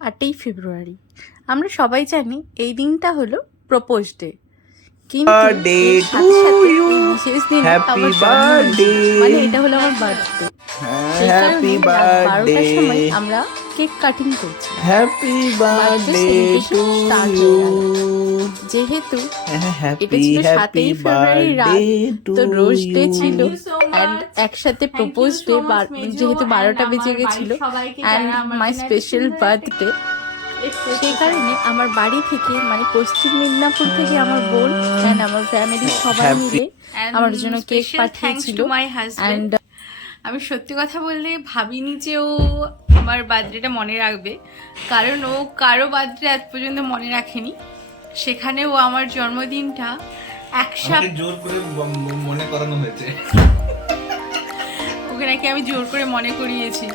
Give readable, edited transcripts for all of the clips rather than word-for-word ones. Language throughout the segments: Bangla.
8ই ফেব্রুয়ারি। আমরা সবাই জানি এই দিনটা হলো প্রপোজ ডে, কিন্তু Birthday এর to সাথে সাথে you. এই বিশেষ দিনে Happy আমার জন্ম হয়েছিল, birthday. মানে এটা হলো আমার বার্থডে। সেই কারণে Happy রাত 12টার সময় birthday. আমরা কেক কাটিং করছিলাম। Happy birthday birthday to celebration start হয়ে গেল। you. যেহেতু এটা Happy ছিল 7ই happy ফেব্রুয়ারি রাত, birthday to তো রোজ ডে you. ছিল Thank you so and much. একসাথে Thank propose you day, so much, মেজো, যেহেতু 12টা and বেজে আমার গেছিল বাড়ির সবাইকে অ্যান্ড যারা আমার মাই জন্য এত স্পেশাল সুন্দর বার্থডে। একটা সেই কারণে আমার বাড়ি থেকে, মানে পশ্চিম মেদিনীপুর থেকে আমার বোন অ্যান্ড আমার ফ্যামিলির সবাই Happy- মিলে আমার জন্য কেক পাঠিয়েছিল। My husband. আমি সত্যি কথা বললে ভাবিনি যে ও আমার বার্থডেটা মনে রাখবে, কারণ ও কারো বার্থডে আজ পর্যন্ত মনে রাখেনি। সেখানে ও আমার জন্মদিনটা এক আমাকে জোর করে মনে করানো হয়েছে। ওকে নাকি আমি জোর করে মনে করিয়েছি।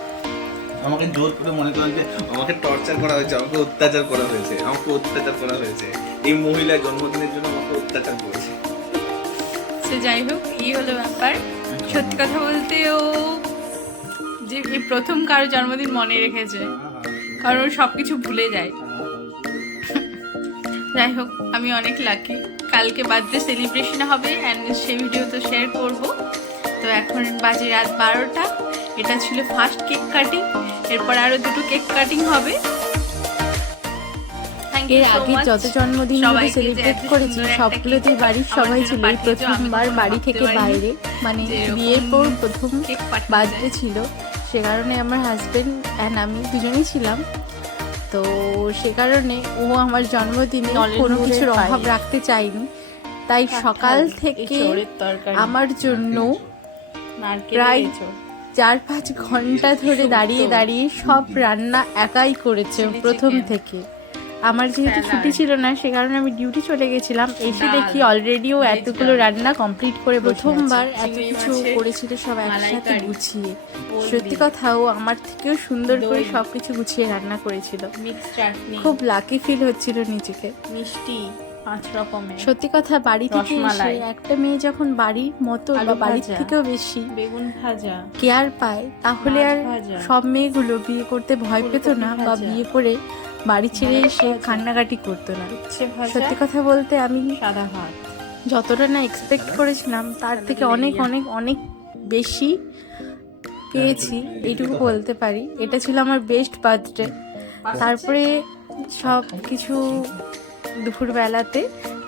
আমাকে জোর করে মনে করেন যে আমাকে টর্চার করা হয়েছে, আমাকে অত্যাচার করা হয়েছে, এই মহিলা জন্মদিনের জন্য আমাকে অত্যাচার করেছে। সে যাই হোক, এই হলো ব্যাপার। সত্যি কথা বলতে ও যে এই প্রথম কারো জন্মদিন মনে রেখেছে, কারণ ও সব কিছু ভুলে যায়। যাই হোক, আমি অনেক লাকি। কালকে বার্থডে সেলিব্রেশন হবে অ্যান্ড সেই ভিডিও তো শেয়ার করব। তো এখন বাজে রাত 12টা। এটা ছিল ফার্স্ট কেক কাটিং, এরপর আরও দুটো কেক কাটিং হবে। এর আগে যত জন্মদিনগুলো সেলিব্রেট করেছি সবগুলোতেই বাড়ির সবাই ছিল। এই প্রথমবার বাড়ি থেকে বাইরে, মানে বিয়ের পর প্রথম বার্থডে ছিল। সে কারণে আমার হাজবেন্ড অ্যান্ড আমি দুজনেই ছিলাম। তো সে কারণে ও আমার জন্মদিনে কোনো কিছুর অভাব রাখতে চাইনি, তাই সকাল থেকে আমার জন্য প্রায় 4-5 ঘন্টা ধরে দাঁড়িয়ে দাঁড়িয়ে সব রান্না একাই করেছে প্রথম থেকে। আমার যেহেতু ছুটি ছিল না, সে কারণে আমি ডিউটি চলে গেছিলাম। এসে দেখি অলরেডি ও এতগুলো রান্না কমপ্লিট করে প্রথমবার এত কিছু করেছিল সব একসাথে গুছিয়ে। সত্যি কথা, ও আমার থেকেও সুন্দর করে সব কিছু গুছিয়ে রান্না করেছিল। মিক্স চাটনি, খুব লাকি ফিল হচ্ছিল নিজেকে। মিষ্টি 5 রকমের, সত্যি কথা, বাড়ি থেকে এসে রসমালাই, একটা মেয়ে যখন বাড়ির মতো বা আলু বাড়ির ভাজা, থেকেও বেশি বেগুন ভাজা, কেয়ার পায়, তাহলে আর মাছ ভাজা, সব মেয়েগুলো বিয়ে করতে ভয় পেত না, বা ভাজা, বিয়ে করে বাড়ি ছেড়ে মাছ এসে ভাজা, কান্নাকাটি করতো না। উচ্ছে ভাজা, সত্যি কথা বলতে আমি সাদা ভাত। যতটা না এক্সপেক্ট করেছিলাম তার থেকে অনেক অনেক অনেক বেশি পেয়েছি, এইটুকু বলতে পারি। এটা ছিল আমার বেস্ট বার্থডে। তারপরে সব কিছু দুপুরবেলাতে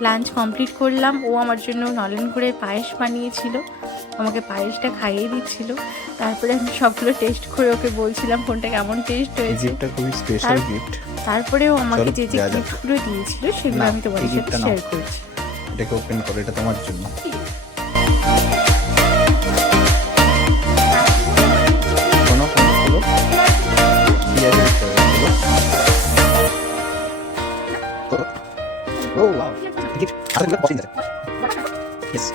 লাঞ্চ কমপ্লিট করলাম। ও আমার জন্য নলেন করে পায়েস বানিয়েছিল, আমাকে পায়েসটা খাইয়ে দিচ্ছিল। তারপরে আমি সবগুলো টেস্ট করে ওকে বলছিলাম কোনটা কেমন টেস্ট হয়েছে। গিফটটা খুবই স্পেশাল গিফট। তারপরেও আমাকে চলো, যে যে যা যাক। গিফটগুলো দিয়েছিল সেগুলো না, আমি তোমাদের এই সাথে gift-টা নাও। শেয়ার করছি। এটাকে ওপেন করো, এটা তোমার জন্য। কোনো খোলো, কি আছে দেখতে হবে, খোলো। ও ওয়াও, গিফট আসলে পছন্দ আছে। ইয়েস,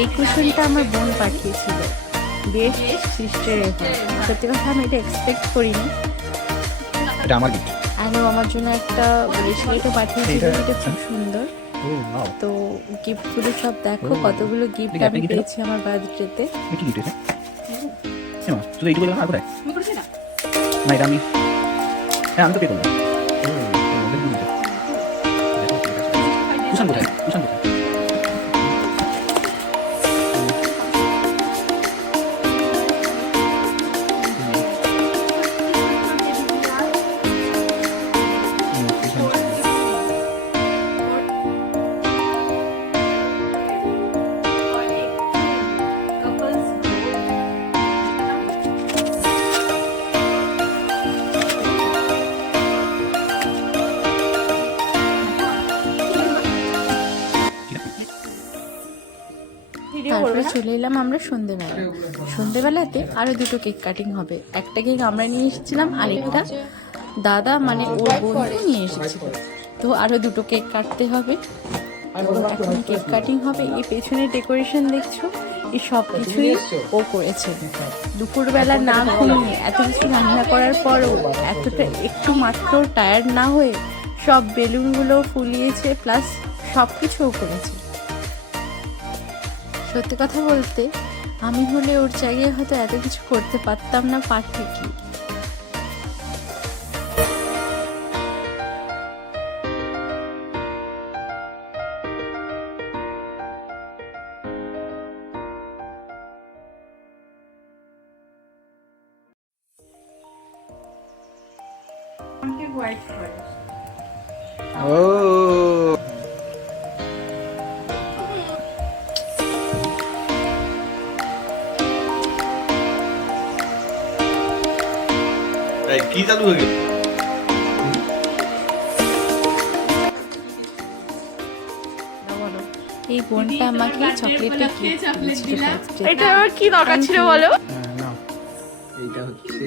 এই কুশনটা আমার বোন পাঠিয়েছিল, বেস্ট সিস্টার এভার। সত্যি কথা আমি এটা এক্সপেক্ট করিনি। এটা আমার গিফট। আর ও আমার জন্য একটা ব্রেসলেটও পাঠিয়েছিল, এটা খুব সুন্দর। ও ওয়াও, তো গিফটগুলো সব দেখো, কতগুলো গিফট ঠিক আছে, আমি gift পেয়েছি আমার বার্থডেতে। এটা কি গিফট এটা? হ্যাঁ মা, শুধু এইটুকু দিলাম আর কোথায়? না এটা আমি, হ্যাঁ আমি তো পে করলাম। কুশান কোথায়? কুশান কোথায়? চলে এলাম আমরা সন্ধেবেলাতে আরও 2টো কেক কাটিং হবে। একটা কেক আমরা নিয়ে এসেছিলাম, আরেকটা দাদা মানে ওর বন্ধু নিয়ে এসেছিল। তো আরও 2টো কেক কাটতে হবে। তো এখন কেক কাটিং হবে। এই পেছনে ডেকোরেশন দেখছো, এই সব কিছুই ও করেছে। দুপুরবেলা না ঘুমিয়ে এত কিছু রান্না করার পরও এতটা একটু মাত্র টায়ার্ড না হয়ে সব বেলুনগুলো ফুলিয়েছে, প্লাস সব কিছুও করেছে। সত্যি কথা বলতে আমি হলে ওর জায়গায় হয়তো এত কিছু করতে পারতাম না, পারতে কি। হোয়াইট ফরেস্ট ও কি চালু হয়ে গেল? এই বোনটা আমাকে চকলেটটা এটা আমার কি দরকার ছিল বলো? এইটা হচ্ছে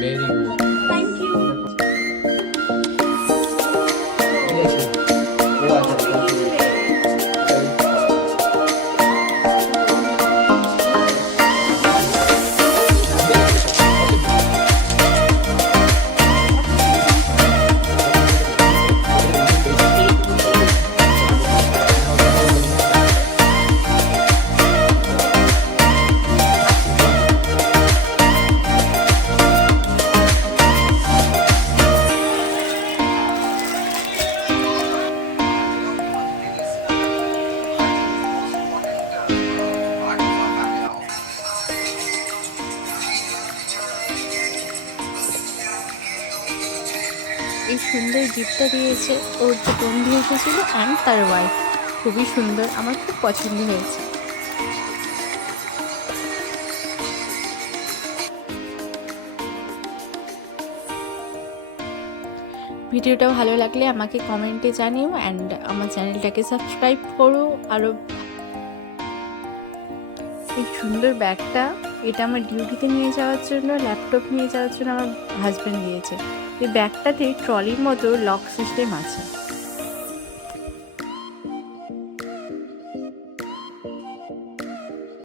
ভেরি গুড। এই সুন্দর গিফটটা দিয়েছে ওর যে বন্ধু এসেছিল অ্যান্ড তার ওয়াইফ। খুবই সুন্দর, আমার খুব পছন্দ হয়েছে। ভিডিওটা ভালো লাগলে আমাকে কমেন্টে জানিও অ্যান্ড আমার চ্যানেলটাকে সাবস্ক্রাইব করো। আরও এই সুন্দর ব্যাগটা, এটা আমার ডিউটিতে নিয়ে যাওয়ার জন্য, ল্যাপটপ নিয়ে যাওয়ার জন্য আমার হাজব্যান্ড দিয়েছে। এই ব্যাগটাতে ট্রলির মতো লক সিস্টেম আছে।